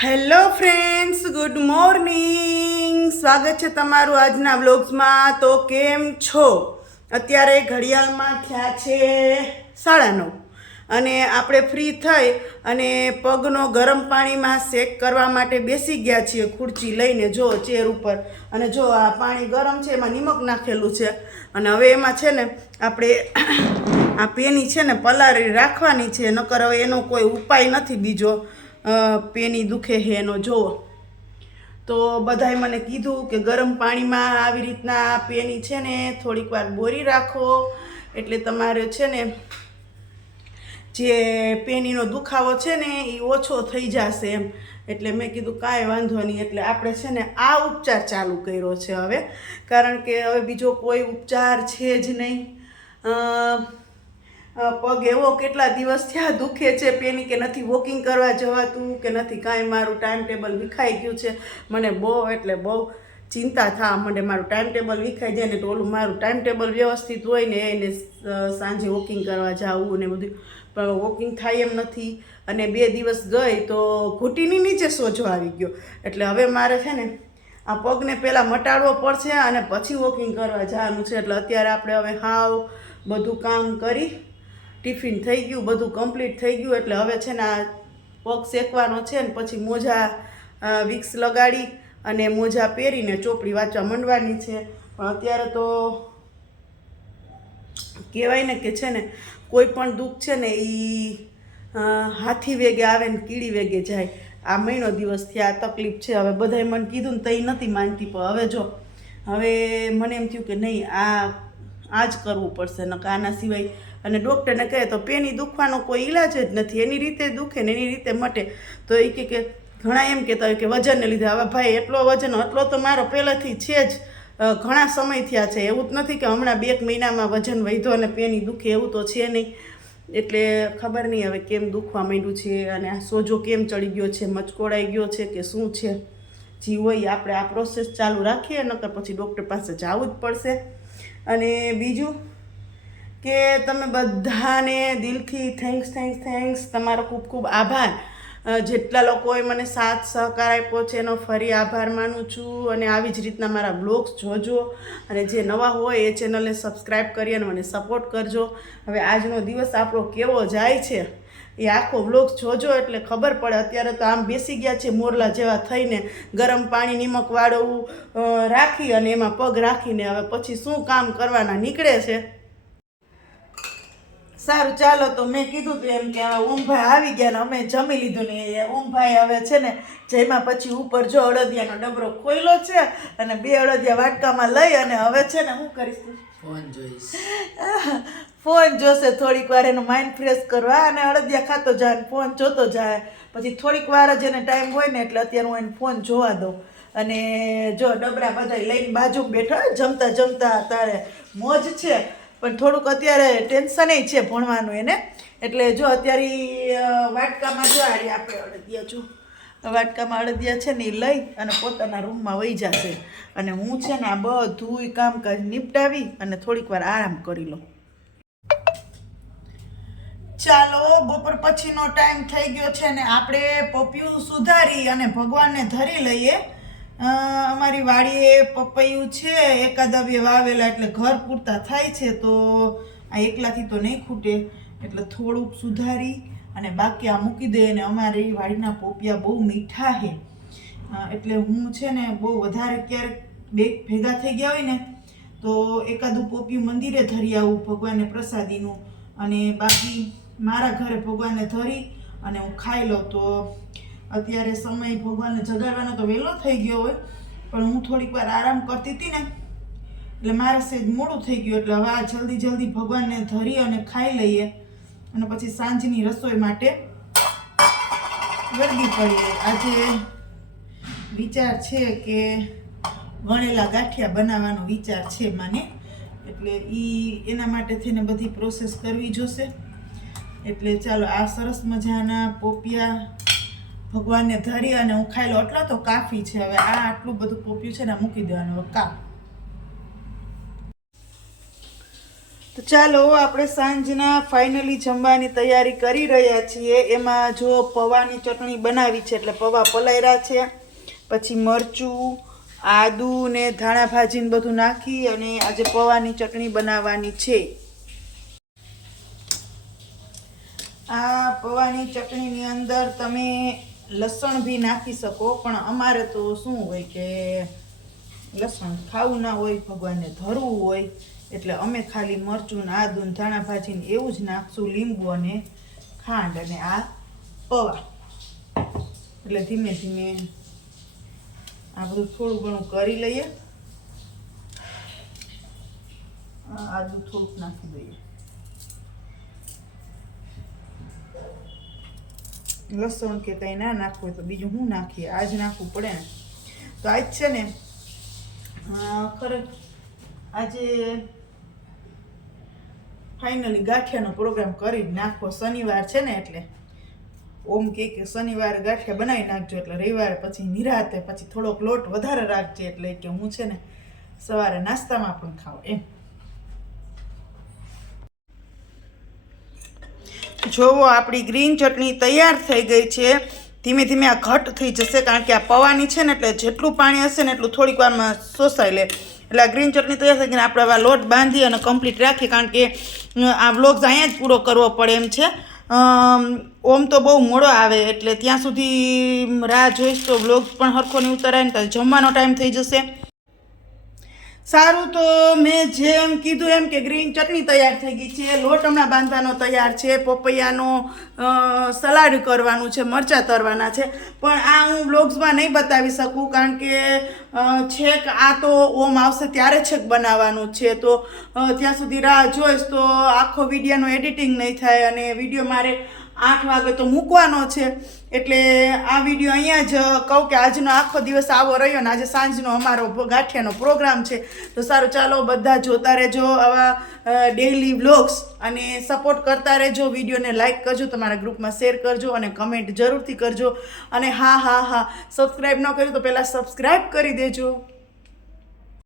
Hello friends, good morning. સ્વાગત છે તમારું આજના વ્લોગ્સમાં. તો કેમ છો? અત્યારે ઘડિયાળમાં થયા છે 9:30 અને આપણે ફ્રી થઈ અને પગનો ગરમ પાણીમાં શેક કરવા માટે બેસી ગયા છીએ ખુરચી લઈને. જો ચેર ઉપર, અને જો આ પાણી ગરમ છે, એમાં નિમક નાખેલું છે અને હવે એમાં છે ને આપણે આ પેની છે ને પલાળી રાખવાની છે, નકર હવે એનો કોઈ ઉપાય નથી બીજો. પેની દુખે છે એનો જોવો તો બધાએ મને કીધું કે ગરમ પાણીમાં આવી રીતના પેની છે ને થોડીક વાર બોરી રાખો એટલે તમારે છે ને જે પેનીનો દુખાવો છે ને એ ઓછો થઈ જશે એમ. એટલે મેં કીધું કાંઈ વાંધો નહીં. એટલે આપણે છે ને આ ઉપચાર ચાલુ કર્યો છે હવે, કારણ કે હવે બીજો કોઈ ઉપચાર છે જ નહીં. પગ એવો કેટલા દિવસ થયા દુખે છે પેની કે નથી વોકિંગ કરવા જવાતું કે નથી કાંઈ. મારું ટાઈમ ટેબલ વિખાઈ ગયું છે. મને બહુ એટલે બહુ ચિંતા થવા માંડે. મારું ટાઈમ ટેબલ વિખાઈ જાય ને તો ઓલું મારું ટાઈમ ટેબલ વ્યવસ્થિત હોય ને એને સાંજે વોકિંગ કરવા જવું ને બધું, પણ વોકિંગ થાય એમ નથી. અને 2 દિવસ ગઈ તો ઘૂંટીની નીચે સોજો આવી ગયો. એટલે હવે મારે છે ને આ પગને પહેલાં મટાડવો પડશે અને પછી વોકિંગ કરવા જવાનું છે. એટલે અત્યારે આપણે હવે હાવ બધું કામ કરી, ટિફિન થઈ ગયું, બધું કમ્પ્લીટ થઈ ગયું. એટલે હવે છે ને આ પગ શેકવાનો છે ને પછી મોજા વિક્સ લગાડી અને મોજા પહેરીને ચોપડી વાંચવા માંડવાની છે. પણ અત્યારે તો કહેવાય ને કે છે ને કોઈ પણ દુઃખ છે ને એ હાથી વેગે આવે ને કીડી વેગે જાય. આ મહિનો દિવસ થયા આ તકલીફ છે. હવે બધાએ મને કીધું ને તઈ નથી માનતી, પણ હવે જો હવે મને એમ થયું કે નહીં આ જ કરવું પડશે, નકર આના સિવાય. અને ડૉક્ટરને કહે તો પેની દુખવાનો કોઈ ઈલાજ જ નથી, એની રીતે દુખે ને એની રીતે મટે. તો એ કે ઘણા એમ કહેતા હોય કે વજનને લીધે. હવે ભાઈ એટલો વજન એટલો તો મારો પહેલાંથી છે જ, ઘણા સમય થયા છે. એવું જ નથી કે હમણાં 2 મહિનામાં વજન વધ્યો અને પેની દુખે, એવું તો છે નહીં. એટલે ખબર નહીં હવે કેમ દુખવા માંડ્યું છે અને આ સોજો કેમ ચડી ગયો છે, મચકોડાઈ ગયો છે કે શું છે. જી હોય આપણે આ પ્રોસેસ ચાલુ રાખીએ, નકર પછી ડૉક્ટર પાસે જવું જ પડશે. અને બીજું કે તમે બધાને દિલથી થેન્ક્સ, તમારો ખૂબ ખૂબ આભાર. જેટલા લોકોએ મને સાથ સહકાર આપ્યો છે એનો ફરી આભાર માનું છું. અને આવી જ રીતના મારા બ્લોગ્સ જોજો અને જે નવા હોય એ ચેનલને સબસ્ક્રાઈબ કરી અને મને સપોર્ટ કરજો. હવે આજનો દિવસ આપણો કેવો જાય છે એ આખો બ્લોગ્સ જોજો એટલે ખબર પડે. અત્યારે તો આમ બેસી ગયા છે મોરલા જેવા થઈને, ગરમ પાણી નિમક વાળવું રાખી અને એમાં પગ રાખીને હવે પછી શું કામ કરવાના નીકળે છે. સારું ચાલો, તો મેં કીધું હતું એમ કે ઓમભાઈ આવી ગયા ને અમે જમી લીધું ને ઓમભાઈ હવે છે ને જેમાં પછી ઉપર જો અડદિયાનો ડબરો ખોલ્યો છે અને 2 અડદિયા વાટકામાં લઈ અને હવે છે ને હું કરીશ, ફોન જોઈશ, ફોન જોશે થોડીક વાર, એનો માઇન્ડ ફ્રેશ કરવા. અને અડદિયા ખાતો જાય, ફોન જોતો જાય. પછી થોડીક વાર જ એને ટાઈમ હોય ને એટલે અત્યારે હું એને ફોન જોવા દઉં. અને જો ડબરા બધા લઈને બાજુ બેઠા જમતા જમતા તારે મોજ છે. પણ થોડુંક અત્યારે ટેન્શન છે ભણવાનું એને. એટલે જો અત્યારે વાટકામાં જો આપણે અડદિયા જો વાટકામાં અડદિયા છે ને એ લઈ અને પોતાના રૂમમાં વહી જશે. અને હું છે ને આ બધું કામકાજ નિપટાવી અને થોડીક વાર આરામ કરી લઉં. ચાલો, બપોર પછીનો ટાઈમ થઈ ગયો છે ને આપણે પપિયું સુધારી અને ભગવાનને ધરી લઈએ. અમારી વાડીએ પપૈયું છે એકાદા 2 વાવેલા એટલે ઘર પૂરતા થાય છે. તો આ એકલાથી તો નહીં ખૂટે એટલે થોડુંક સુધારી અને બાકી આ મૂકી દે. અને અમારી વાડીના પોપિયા બહુ મીઠા છે એટલે હું છે ને બહુ વધારે ક્યારેક 2 ભેગા થઈ ગયા હોય ને તો એકાદું પોપિયું મંદિરે ધરી આવું ભગવાનને પ્રસાદીનું, અને બાકી મારા ઘરે ભગવાનને ધરી અને હું ખાઈ લઉં. તો અત્યારે સમય ભગવાનને જગાડવાનો તો વહેલો થઈ ગયો હોય, પણ હું થોડીક વાર આરામ કરતી હતી ને એટલે મારે સહેજ મોડું થઈ ગયું. એટલે હવે આ જલ્દી ભગવાનને ધરી અને ખાઈ લઈએ અને પછી સાંજની રસોઈ માટે વળગી પડીએ. આજે વિચાર છે કે વણેલા ગાંઠિયા બનાવવાનો વિચાર છે મને. એટલે એના માટે થઈને બધી પ્રોસેસ કરવી જોશે. એટલે ચાલો આ સરસ મજાના પોપિયા ભગવાનને ધરી અને હું ખાઈ લો એટલો તો કાફી છે. હવે આ આટલું બધું પોપ્યું છે ને મૂકી દેવાનું. હવે તો ચાલો આપણે સાંજના ફાઇનલી જમવાની તૈયારી કરી રહ્યા છીએ. એમાં જો પૌવાની ચટણી બનાવી છે એટલે પૌવા પલાળ્યા છે, પછી મરચું, આદુ ને ધાણા ભાજીને બધું નાખી અને આજે પૌવાની ચટણી બનાવવાની છે. આ પૌવાની ચટણીની અંદર તમે લસણ બી નાખી શકો, પણ અમારે તો શું હોય કે લસણ ખાવું ના હોય, ભગવાનને ધરવું હોય, એટલે અમે ખાલી મરચું ને આદુ ને ધાણા ભાજીને એવું જ નાખશું, લીંબુ અને ખાંડ અને આ પૌવા. એટલે ધીમે ધીમે આ બધું થોડું ઘણું કરી લઈએ. આદુ થોડુંક નાખી દઈએ, લસણ કે કંઈ ના નાખવું હોય તો બીજું શું નાખીએ, આજ નાખવું પડે ને. તો આજ છે ને આજે ફાઇનલી ગાંઠિયાનો પ્રોગ્રામ કરી નાખો. શનિવાર છે ને એટલે ઓમ કે શનિવારે ગાંઠિયા બનાવી નાખજો, એટલે રવિવારે પછી નિરાતે પછી થોડોક લોટ વધારે રાખજે, એટલે કે હું છે ને સવારે નાસ્તામાં પણ ખાવ એમ. જોવો આપણી ગ્રીન ચટણી તૈયાર થઈ ગઈ છે. ધીમે ધીમે આ ઘટ થઈ જશે, કારણ કે આ પૌવાની છે ને એટલે જેટલું પાણી હશે ને એટલું થોડીક વારમાં શોષાઈ લે. એટલે આ ગ્રીન ચટણી તૈયાર થઈ ગઈ. આપણે આવા લોટ બાંધી અને કમ્પ્લીટ રાખીએ, કારણ કે આ વ્લોગ્સ અહીંયા જ પૂરો કરવો પડે એમ છે. ઓમ તો બહુ મોડો આવે, એટલે ત્યાં સુધી રાહ જોઈશ તો વ્લોગ પણ હરખો નહીં ઉતરાય ને, તો જમવાનો ટાઈમ થઈ જશે. સારું, તો મેં જેમ કીધું એમ કે ગ્રીન ચટણી તૈયાર થઈ ગઈ છે. લોટ હમણાં બાંધવાનો તૈયાર છે. પપૈયાનો સલાડ કરવાનું છે, મરચાં તરવાના છે, પણ આ હું વ્લોગ્સમાં નહીં બતાવી શકું, કારણ કે છેક આ તો ઓમ આવશે ત્યારે છેક બનાવવાનું છે. તો ત્યાં સુધી રાહ જોઈશ તો આખો વિડીયોનો એડિટિંગ નહીં થાય, અને વિડીયો મારે 8 વાગે તો મૂકવાનો છે. એટલે આ વિડીયો અહીંયા જ કહું કે આજનો આખો દિવસ આવો રહ્યો ને આજે સાંજનો અમારો ગાંઠિયાનો પ્રોગ્રામ છે. તો સારું, ચાલો બધા જોતા રહેજો આવા ડેઈલી વ્લોગ્સ, અને સપોર્ટ કરતા રહેજો. વિડીયોને લાઇક કરજો, તમારા ગ્રુપમાં શેર કરજો, અને કમેન્ટ જરૂરથી કરજો. અને હા, સબસ્ક્રાઈબ ન કર્યું તો પહેલાં સબસ્ક્રાઈબ કરી દેજો.